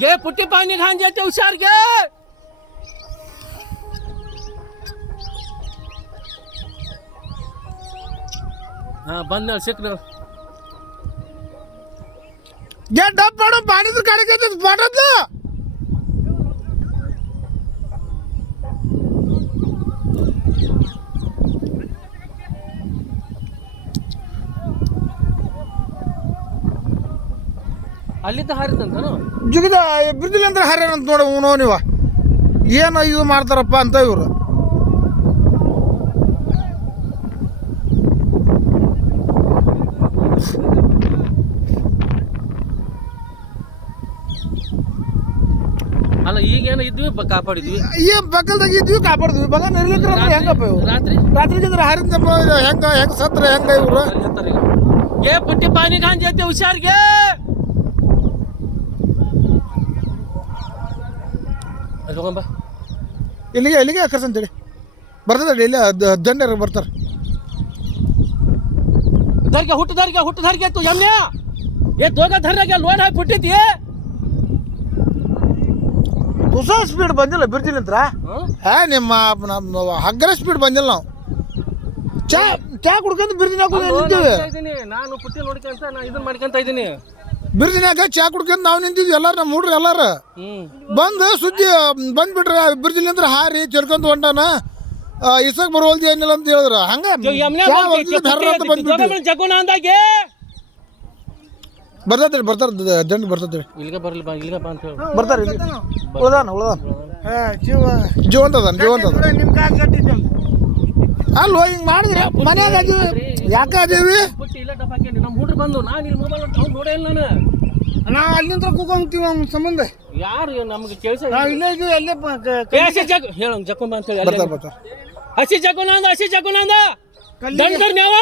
घे पुट्टी पाणी घाण ते हुशार घे. हा बंद शिकलो घे डब पाडून पाण्याचं काढायचं पाठातलं ಅಲ್ಲಿದ್ದ ಹಾರಿದಂತನು? ಜಿಗಿದ ಬಿರ್ದಿಲ್ಲ ಅಂದ್ರೆ ಹರ್ಯಾನಂತ ನೋಡ ಅವನು ನೀವ. ಏನು ಇದು ಮಾಡ್ತಾರಪ್ಪ ಅಂತ ಇವರು. ಅಲ್ಲ ಈಗೇನು ಇದ್ವಿ ಕಾಪಾಡಿದ್ವಿ. ಏನ್ ಬಗಲ್ದಾಗ ಇದ್ವಿ ಕಾಪಾಡಿದ್ವಿ. ಬಗಲ್ ನಿರ್ಲಿಕ್ಕೆ ಅಂದ್ರೆ ಹೆಂಗಪ್ಪ ಇವು ರಾತ್ರಿ? ರಾತ್ರಿಗೆ ಇದ್ರೆ ಹಾರಿದ್ದಪ್ಪ ಹೆಂಗ ಹೆಂಗ ಸತ್ರ ಹೆಂಗ ಇವ್ರು? ಏ ಪುಟ್ಟಿ ಪಾನಿ ಕಾಂಜಿ ಐತೆ ಹುಷಾರ್ಗೆ! ತಗೊಂಬ. ಇಲ್ಲಿಗೆ ಇಲ್ಲಿಗೆ ಕರ್ಸಂತೇಳಿ ಅಂತೇಳಿ. ಇಲ್ಲ ಧನ್ಯರು ಬರ್ತಾರೆ. ಧರ್ಗೆ ಹುಟ್ಟು ಧರ್ಗೆ ಹುಟ್ಟು ಧರ್ಗೆ ಎಮ್ಮೆ ಏ ದೋಗ ಧರ್ಗೆ ಲೋನ್ ಹಾಕಿ ಬಿಟ್ಟಿದ್ದಿ? ಹೊಸ ಸ್ಪೀಡ್ ಬಂದಿಲ್ಲ ಬಿಡ್ತೀನಿ ಹತ್ರ. ಹಾ? ನಿಮ್ಮ ಹಗ್ಗರ ಸ್ಪೀಡ್ ಬಂದಿಲ್ಲ ನಾವು. ಚಾ ಚಾ ಕುಡ್ಕೊಂಡು ಬಿಡ್ತೀನಿ ನಾನು ಪುಟ್ಟಿ ನೋಡ್ಕೊಂತ ನಾ ಇದನ್ನ ಮಾಡ್ಕೊಂತ ಇದ್ದೀನಿ. ಬಿರ್ದಿನಾಗ ಚಾ ಕುಡ್ಕೊಂಡು ನಾವು ನಿಂತಿದ್ವಿ ಎಲ್ಲಾರು ನಮ್ಮ ಹುಡ್ರು ಎಲ್ಲಾರು. ಬಂದು ಸುದ್ದಿ ಬಂದ್ಬಿಟ್ರೆ ಬಿರ್ದಿಲ್ಲ ಅಂದ್ರೆ ಹಾರಿ ಚರ್ಕೊಂತ ಹೊಂಟಾನ. ಇಸಕ್ ಬರುವಲ್ದಿ ಏನಿಲ್ಲ ಅಂತ ಹೇಳಿದ್ರ. ಹಂಗ ಚಾ ಹೊಡ್ದಿದ್ದು ಧರ್ರ ಅಂತ ಬಂದ್ಬಿಟ್ಟು. ಜಗುನ ಅಂದಾಗೆ. ಬರ್ತೈತಿ ಬರ್ತಾರ ದಂಡ ಬರ್ತೈತಿ ಇಲ್ಲಿಗೆ ಬರ್ಲಿ ಬಾ ಇಲ್ಲಿಗೆ ಬಾ ಅಂತ ಹೇಳು. ಬರ್ತಾರೆ ಇಲ್ಲಿ. ಉಳ್ದಾನ ಉಳ್ದಾನ. ಜೀವಂತ ಅದಾನ ಜೀವಂತ ಅದಾನ ಅಲ್ವ ಹಿಂಗ್ ಮಾಡಿದ್ರೆ ಮನ್ಯಾಗ ಅದೀವಿ ಯಾಕ ಅದೀವಿ? ಇಲ್ಲ ನಮ್ಮ ಹುಡ್ರು ಬಂದು ನಾನು ಇಲ್ಲಿ ಮೊಬೈಲ್ ಅವ್ನು ನೋಡೇ ಇಲ್ಲ ನಾನು. ನಾವು ಅಲ್ಲಿಂದ ಕೂಕೊಂತೀವಿ ಅವ್ನ ಸಂಬಂಧ. ಯಾರು ನಮ್ಗೆ ಕೇಳಿಸ ನಾವು ಇಲ್ಲೇ ಇದೀವಿ ಅಲ್ಲೇ ಹಸಿ ಜಗ್ ಹೇಳು ಅಂತ ಅಲ್ಲೇ. ಹಸಿ ಜಗುನ ಅಂದ ಹಸಿ ಜಗುನ ಅಂದ ದಂಡ ನ್ಯಾವ?